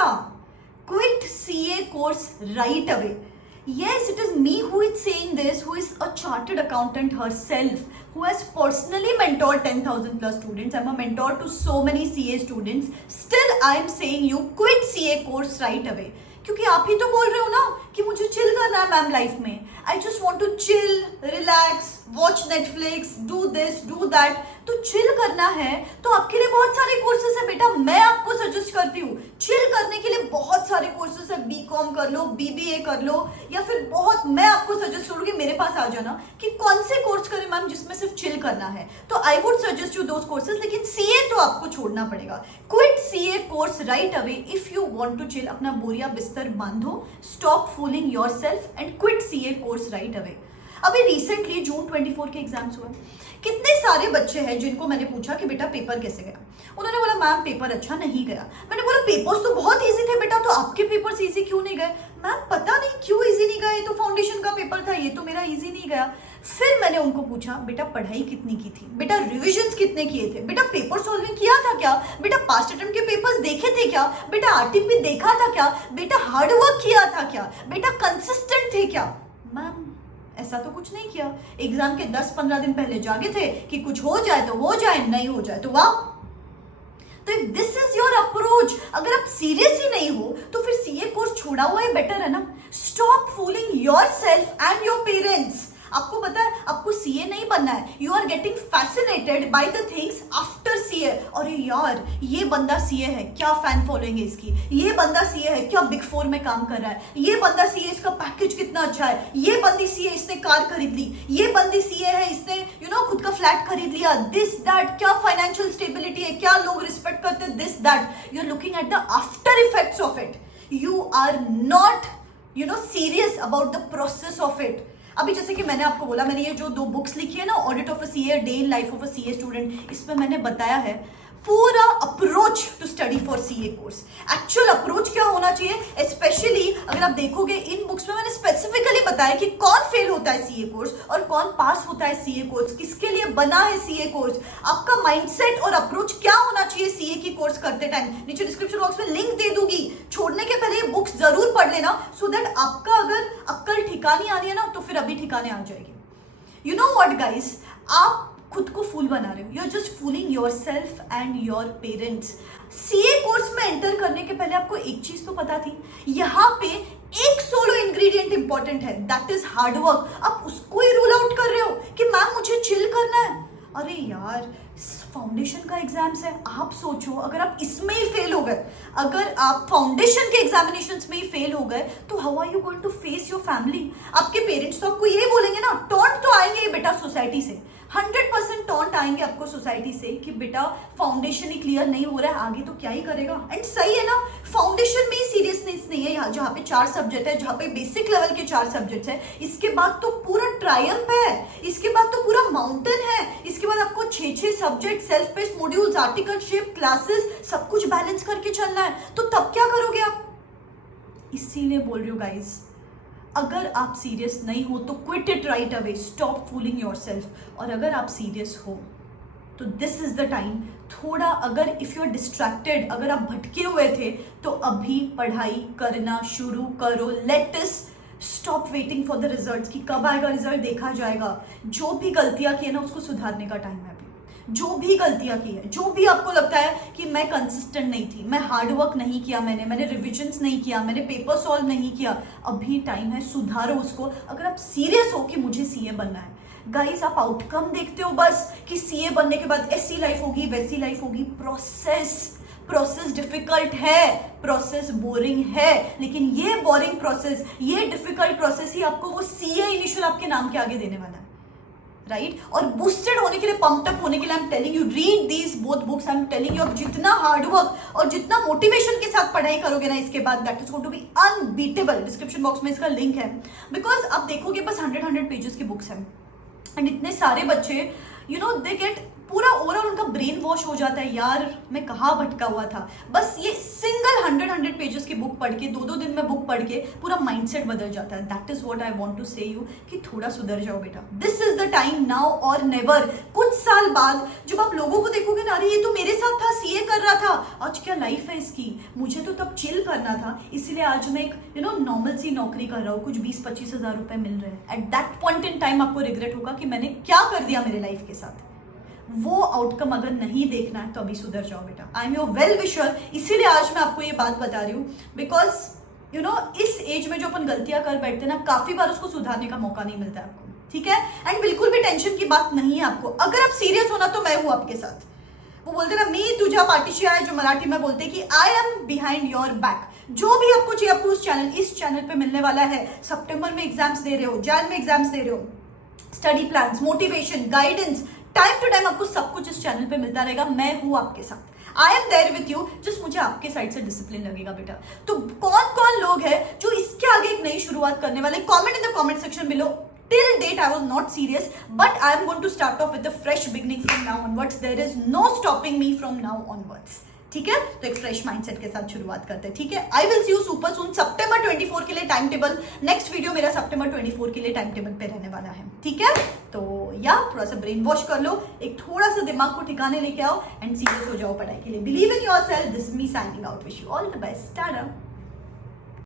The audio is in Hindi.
क्या? Quit CA course right away. Yes, it is me who is saying this, who is a chartered accountant herself, who has personally mentored 10,000 plus students. I'm a mentor to so many CA students. Still, I'm saying you quit CA course right away. क्योंकि आप ही तो बोल रहे हो ना कि मुझे चिल करना है मैम लाइफ में. I just want to chill, relax, watch Netflix, do this, do that. तो चिल करना है तो आपके लिए बहुत सारे कोर्सेस है बेटा. मैं आपको सजेस्ट करती हूँ चिल करने के लिए बहुत सारे कोर्सेस है. बीकॉम कर लो, बीबीए कर लो, या फिर बहुत मैं आपको सजेस्ट करूँगी मेरे पास आ जाना कि कौन से कोर्स करें मैम जिसमें सिर्फ चिल करना है. तो I would suggest you those courses. लेकिन सीए तो आपको छोड़ना पड़ेगा. Quit CA course right away if you want to chill. अपना बोरिया बिस्तर बांधो, stop fooling yourself and quit CA course right away. अभी रिसेंटली जून 24 के एग्जाम्स हुए. कितने सारे बच्चे हैं जिनको मैंने पूछा कि बेटा पेपर कैसे गया. उन्होंने बोला मैम पेपर अच्छा नहीं गया. मैंने बोला पेपर्स तो बहुत इजी थे बेटा, तो आपके पेपर्स इजी क्यों नहीं गए? मैम पता नहीं क्यों इजी नहीं गए, तो फाउंडेशन का पेपर था, ये तो मेरा इजी नहीं गया. फिर मैंने उनको पूछा बेटा पढ़ाई कितनी की थी, बेटा रिविजन्स कितने किए थे, बेटा पेपर सॉल्विंग किया था क्या, बेटा पास्ट अटेम्प्ट के पेपर्स देखे थे क्या, बेटा आरटीपी देखा था क्या, बेटा हार्ड वर्क किया था क्या, बेटा कंसिस्टेंट थे क्या. मैम ऐसा तो कुछ नहीं किया. एग्जाम के 10-15 दिन पहले जागे थे कि कुछ हो जाए तो हो जाए, नहीं हो जाए तो वाह. तो if this is your approach, अगर आप सीरियस ही नहीं हो तो फिर सीए कोर्स छोड़ा हुआ ही बेटर है ना. Stop fooling yourself and your parents. आपको पता है आपको सीए नहीं बनना है. You are getting fascinated by the things after CA. अरे यार ये बंदा सीए है, क्या फैन फॉलोइंग है इसकी, ये बंदा सीए है, क्या बिग 4 में काम कर रहा है, ये बंदा सीए, इसका पैकेज कितना अच्छा है, ये बंदी सीए, इसने कार खरीद ली, ये बंदी सीए है, इसने खुद का फ्लैट खरीद लिया, दिस दैट, क्या फाइनेंशियल स्टेबिलिटी है, क्या लोग रिस्पेक्ट करते हैं, this that. You are looking at the after effects of it. You are not serious about the process of it. अभी जैसे कि मैंने आपको बोला, मैंने ये जो 2 बुक्स लिखी है ना, audit of a CA, day in life of a CA student, इसमें मैंने बताया है पूरा approach to study for CA course. Actual approach क्या होना चाहिए, स्पेशली अगर आप देखोगे इन बुक्स में मैंने स्पेसिफिकली बताया कि कौन फेल होता है सीए कोर्स और कौन पास होता है सीए कोर्स, किसके लिए बना है सीए कोर्स, आपका माइंडसेट और अप्रोच क्या होना चाहिए सीए की कोर्स करते टाइम. नीचे डिस्क्रिप्शन बॉक्स में लिंक दे दूंगी. छोड़ने के पहले ये बुक्स जरूर पढ़ लेना, सो दैट आपका अगर अक्ल ठिकाने आनी है ना तो फिर अभी ठिकाने आ जाएगी. यू नो व्हाट गाइस, आप खुद को फूल बना रहे हो. You are just fooling yourself and your parents. CA course में एंटर करने के पहले आपको एक चीज तो पता थी, यहाँ पे एक सोलो इंग्रेडिएंट इंपॉर्टेंट है, दैट इज हार्ड वर्क. आप उसको ही रूल आउट कर रहे हो कि मैम मुझे चिल करना है. अरे यार फाउंडेशन का एग्जाम्स है. आप सोचो अगर आप इसमें ही फेल हो गए, अगर आप फाउंडेशन के एग्जामिनेशंस में ही फेल हो गए, तो how are you going to face your family. आपके पेरेंट्स तो आपको ये बोलेंगे ना, टॉन्ट तो आएंगे बेटा सोसाइटी से, 100% टॉन्ट आएंगे आपको सोसाइटी से कि बेटा फाउंडेशन ही क्लियर नहीं हो रहा है, आगे तो क्या ही करेगा. एंड सही है ना, फाउंडेशन में ही सीरियसनेस नहीं है. यहाँ जहाँ पे 4 सब्जेक्ट है, जहाँ पे बेसिक लेवल के 4 सब्जेक्ट्स है, इसके बाद तो पूरा ट्रायम्फ है, इसके बाद तो पूरा माउंटेन है, इसके बाद आपको 6 subject, self paced modules, articleship, classes, सब कुछ बैलेंस करके चलना है. तो तब क्या करोगे आप. इसीलिए बोल रही हूँ गाइस, अगर आप सीरियस नहीं हो तो quit it right away. Stop fooling yourself. और अगर आप सीरियस हो तो दिस इज द टाइम. थोड़ा अगर इफ यू आर डिस्ट्रैक्टेड, अगर आप भटके हुए थे, तो अभी पढ़ाई करना शुरू करो. Let us stop waiting for the results कि कब आएगा रिजल्ट, देखा जाएगा. जो भी गलतियां की है ना उसको सुधारने का टाइम है. जो भी गलतियां की है, जो भी आपको लगता है कि मैं कंसिस्टेंट नहीं थी, मैं हार्ड वर्क नहीं किया, मैंने रिविजन्स नहीं किया, मैंने पेपर सॉल्व नहीं किया, अभी टाइम है, सुधारो उसको. अगर आप सीरियस हो कि मुझे सीए बनना है. गाइस आप आउटकम देखते हो बस कि सीए बनने के बाद ऐसी लाइफ होगी, वैसी लाइफ होगी. प्रोसेस डिफिकल्ट है, प्रोसेस बोरिंग है, लेकिन ये बोरिंग प्रोसेस, ये डिफिकल्ट प्रोसेस ही आपको वो सीए इनिशियल आपके नाम के आगे देने वाला है. राइट. और बूस्टेड होने के लिए, पंप्ड अप होने के लिए, I am telling you read these both books. I am telling you, जितना हार्ड वर्क और जितना मोटिवेशन के साथ पढ़ाई करोगे ना इसके बाद, that is going to be unbeatable. Description box में इसका लिंक है. बिकॉज आप देखोगे बस 100 पेजेस की बुक्स हैं एंड इतने सारे बच्चे दे गेट पूरा ओवरऑल उनका ब्रेन वॉश हो जाता है. यार मैं कहाँ भटका हुआ था. बस ये सिंगल 100 पेजेस की बुक पढ़ के 2-2 दिन में बुक पढ़ के पूरा माइंडसेट बदल जाता है. That is what I want to say you कि थोड़ा सुधर जाओ बेटा. This is the time, now or never. कुछ साल बाद जब आप लोगों को देखोगे ना, अरे ये तो मेरे साथ था, सीए कर रहा था, आज क्या लाइफ है इसकी, मुझे तो तब चिल करना था, इसीलिए आज मैं एक नॉर्मल सी नौकरी कर रहा हूँ, कुछ 20-25 हज़ार रुपए मिल रहे हैं. At that point in time आपको रिग्रेट होगा कि मैंने क्या कर दिया मेरे लाइफ के साथ. वो आउटकम अगर नहीं देखना है तो अभी सुधर जाओ बेटा. I am your well wisher. इसीलिए आज मैं आपको ये बात बता रही हूँ, बिकॉज इस एज में जो अपन गलतियां कर बैठते हैं ना, काफी बार उसको सुधारने का मौका नहीं मिलता है आपको. ठीक है. एंड बिल्कुल भी टेंशन की बात नहीं है आपको. अगर आप सीरियस होना तो मैं हूं आपके साथ. वो बोलते ना, मी तुझा पाठीशी आहे, जो मराठी में बोलते कि I am behind your back. जो भी आपको चाहिए आपको इस चैनल पे मिलने वाला है. सितंबर में एग्जाम्स दे रहे हो, जैन में एग्जाम्स दे रहे हो, study plans, motivation, guidance, time to time आपको सब कुछ इस चैनल पे मिलता रहेगा. मैं हूं आपके साथ. I am there with you. जस्ट मुझे आपके साइड से डिसिप्लिन लगेगा बेटा. तो कौन कौन लोग हैं जो इसके आगे एक नई शुरुआत करने वाले, comment in the comment section below. Till date I was not serious, but I am going to start off with a fresh beginning from now onwards. There is no stopping me from now onwards. ठीक है. तो एक फ्रेश माइंडसेट के साथ शुरुआत करते हैं. ठीक है. I will see you super soon. सितंबर 24 के लिए टाइम टेबल, नेक्स्ट वीडियो मेरा सितंबर 24 के लिए टाइम टेबल पे रहने वाला है. ठीक है. तो या थोड़ा सा ब्रेन वॉश कर लो, एक थोड़ा सा दिमाग को ठिकाने लेके आओ एंड सीरियस हो जाओ पढ़ाई के लिए. Believe in your self. This is me signing out. Wish you all the best. Tata.